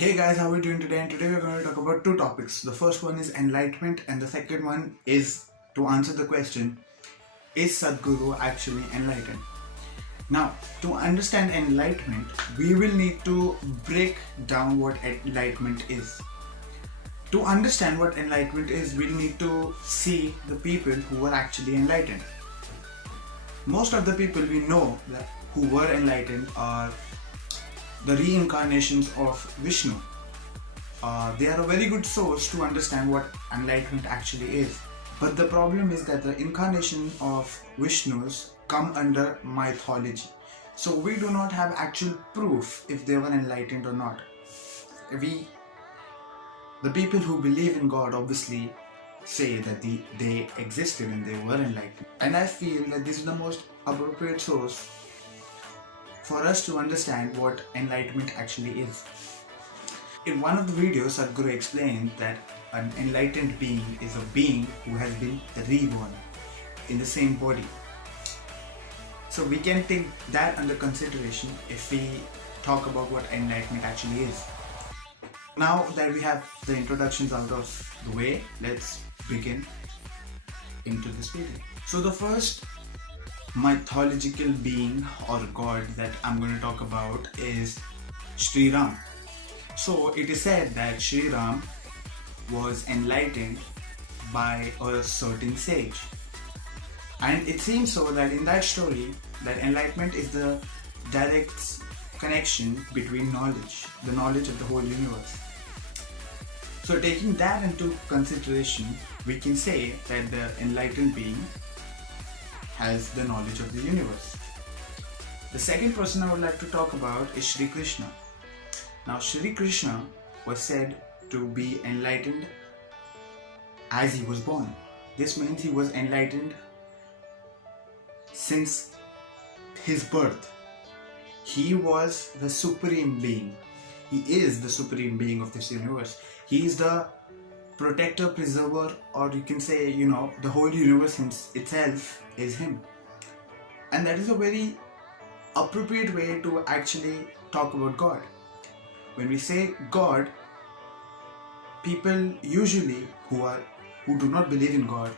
Hey guys, how are we doing today? And today we're going to talk about two topics. The first one is enlightenment, and the second one is to answer the question, is Sadhguru actually enlightened? Now, to understand enlightenment, we will need to break down what enlightenment is. To understand what enlightenment is, we'll need to see the people who were actually enlightened. Most of the people we know who were enlightened are the reincarnations of Vishnu. They are a very good source to understand what enlightenment actually is. But the problem is that the incarnation of Vishnus come under mythology. So we do not have actual proof if they were enlightened or not. The people who believe in God obviously say that they existed and they were enlightened. And I feel that this is the most appropriate source for us to understand what enlightenment actually is. In one of the videos, Sadhguru explained that an enlightened being is a being who has been reborn in the same body. So we can take that under consideration if we talk about what enlightenment actually is. Now that we have the introductions out of the way, let's begin into this video. So the first mythological being or god that I'm going to talk about is Sri Ram. So it is said that Sri Ram was enlightened by a certain sage, and it seems so that in that story that enlightenment is the direct connection between knowledge, the knowledge of the whole universe. So taking that into consideration, we can say that the enlightened being has the knowledge of the universe. The second person I would like to talk about is Shri Krishna. Now Shri Krishna was said to be enlightened as he was born. This means he was enlightened since his birth. He was the supreme being. He is the supreme being of this universe. He is the protector, preserver, or you can say, the whole universe itself is him. And that is a very appropriate way to actually talk about God. When we say God, people usually who do not believe in God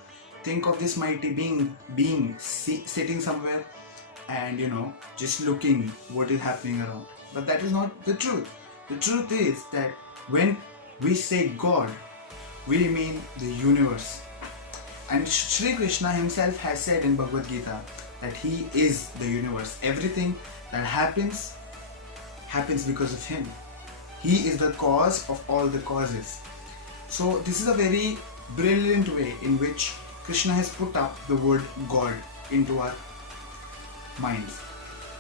think of this mighty being sitting somewhere and just looking what is happening around. But that is not the truth. The truth is that when we say God, we mean the universe. And Shri Krishna himself has said in Bhagavad Gita that he is the universe. Everything that happens because of him. He is the cause of all the causes. So this is a very brilliant way in which Krishna has put up the word God into our minds.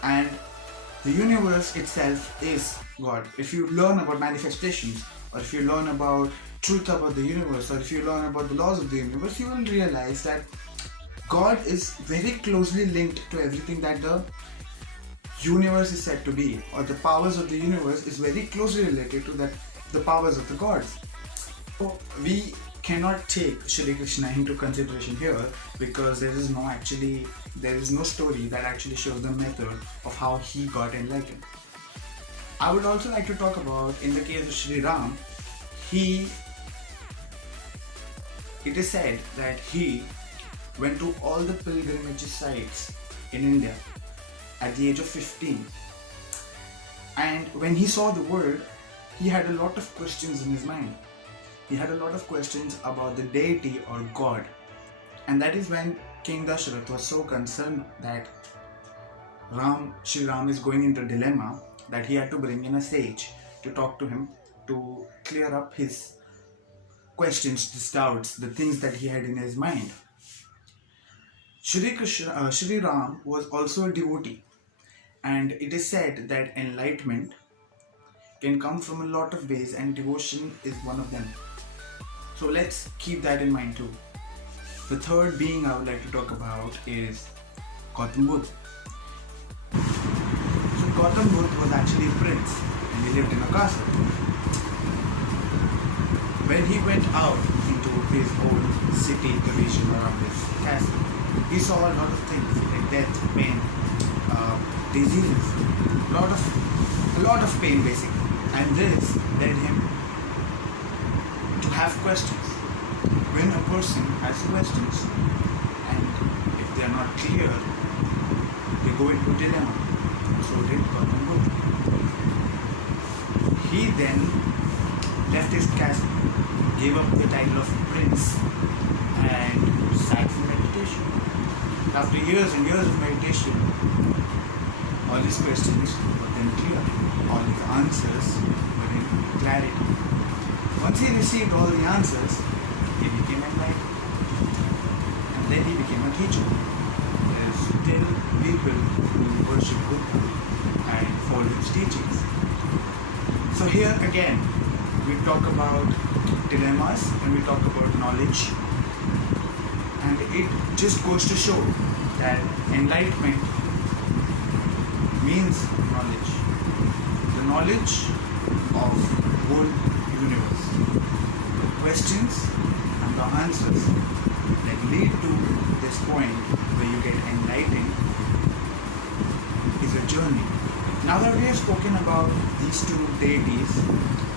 And the universe itself is God. If you learn about manifestations, or if you learn about truth about the universe, or if you learn about the laws of the universe, you will realize that God is very closely linked to everything that the universe is said to be, or the powers of the universe is very closely related to the powers of the gods. So we cannot take Shri Krishna into consideration here because there is no story that actually shows the method of how he got enlightened. I would also like to talk about, in the case of Sri Ram, it is said that he went to all the pilgrimage sites in India at the age of 15. And when he saw the world, he had a lot of questions in his mind. He had a lot of questions about the deity or God. And that is when King Dashrath was so concerned that Sri Ram is going into a dilemma, that he had to bring in a sage to talk to him to clear up his questions, his doubts, the things that he had in his mind. Sri Ram was also a devotee, and it is said that enlightenment can come from a lot of ways, and devotion is one of them. So let's keep that in mind too. The third being I would like to talk about is Gautam Buddha. So Gautam Buddha was actually a prince, and he lived in a castle. When he went out into his own city, the region around his castle, he saw a lot of things like death, pain, diseases, a lot of pain basically. And this led him to have questions. When a person has questions and if they are not clear, they go into dilemma. So did Gautam Buddha. He then left his castle, gave up the title of prince, and sat for meditation. After years and years of meditation, all his questions were then clear. All his answers were in clarity. Once he received all the answers, he became enlightened. And then he became a teacher. There is still people who worship Buddha and follow his teachings. So here again, we talk about dilemmas and we talk about knowledge. And it just goes to show that enlightenment means knowledge. The knowledge of whole universe. The questions and the answers that lead to this point where you get enlightened is a journey. Now that we have spoken about these two deities,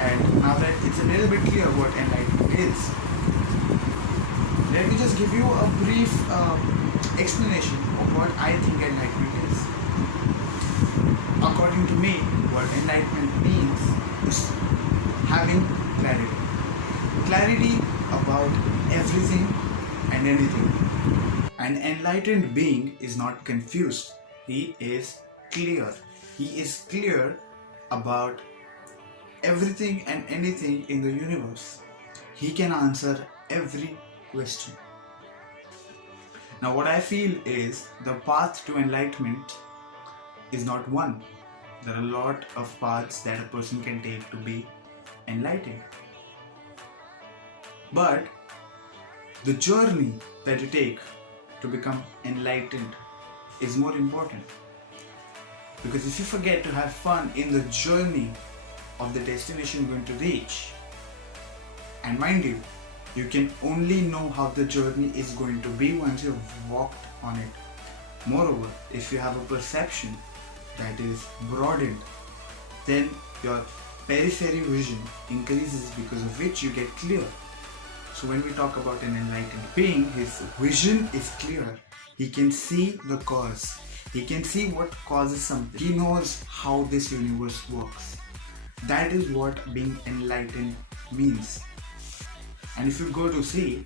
and now that it's a little bit clear what enlightenment is, let me just give you a brief explanation of what I think enlightenment is. According to me, what enlightenment means is having clarity. Clarity about everything and anything. An enlightened being is not confused. He is clear. He is clear about everything and anything in the universe. He can answer every question. Now what I feel is the path to enlightenment is not one. There are a lot of paths that a person can take to be enlightened. But the journey that you take to become enlightened is more important. Because if you forget to have fun in the journey of the destination you're going to reach, and mind you, you can only know how the journey is going to be once you've walked on it. Moreover, if you have a perception that is broadened, then your periphery vision increases, because of which you get clear. So when we talk about an enlightened being, his vision is clear. He can see the cause. He can see what causes something. He knows how this universe works. That is what being enlightened means. And if you go to see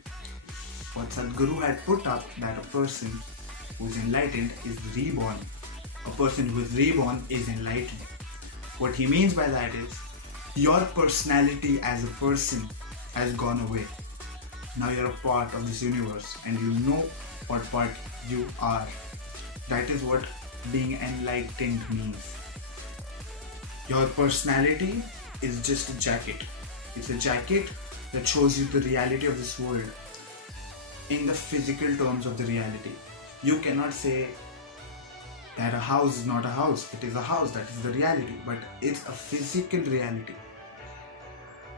what Sadhguru had put up, that a person who is enlightened is reborn. A person who is reborn is enlightened. What he means by that is your personality as a person has gone away. Now you're a part of this universe and you know what part you are. That is what being enlightened means. Your personality is just a jacket. It's a jacket that shows you the reality of this world in the physical terms of the reality. You cannot say that a house is not a house. It is a house, that is the reality, but it's a physical reality.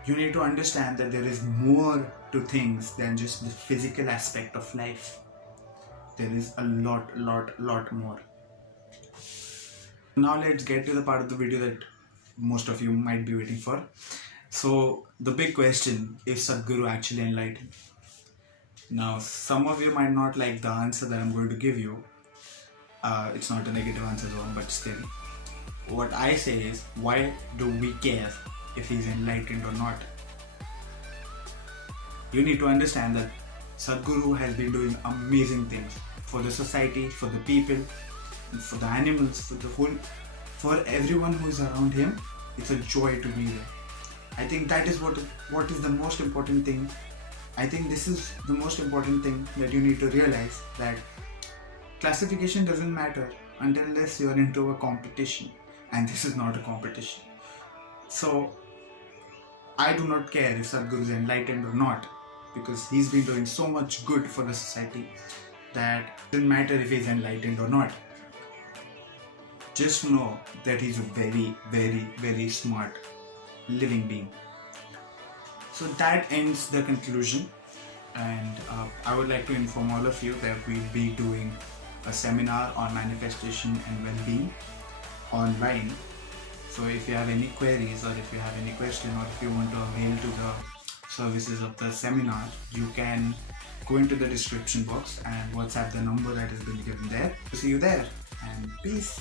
You need to understand that there is more to things than just the physical aspect of life. There is a lot more. Now let's get to the part of the video that most of you might be waiting for. So the big question, is Sadhguru actually enlightened? Now some of you might not like the answer that I'm going to give you. It's not a negative answer zone, but still. What I say is, why do we care if he's enlightened or not? You need to understand that Sadhguru has been doing amazing things for the society, for the people, for the animals, for everyone who is around him. It's a joy to be there. I think that is what is the most important thing. I think this is the most important thing that you need to realize, that classification doesn't matter unless you're into a competition, and this is not a competition. So I do not care if Sadhguru is enlightened or not, because he's been doing so much good for the society that it doesn't matter if he's enlightened or not. Just know that he's a very smart living being. So that ends the conclusion, and I would like to inform all of you that we'll be doing a seminar on manifestation and well-being online So if you have any queries, or if you have any question, or if you want to avail to the services of the seminar, you can go into the description box and WhatsApp the number that has been given there. See you there, and peace.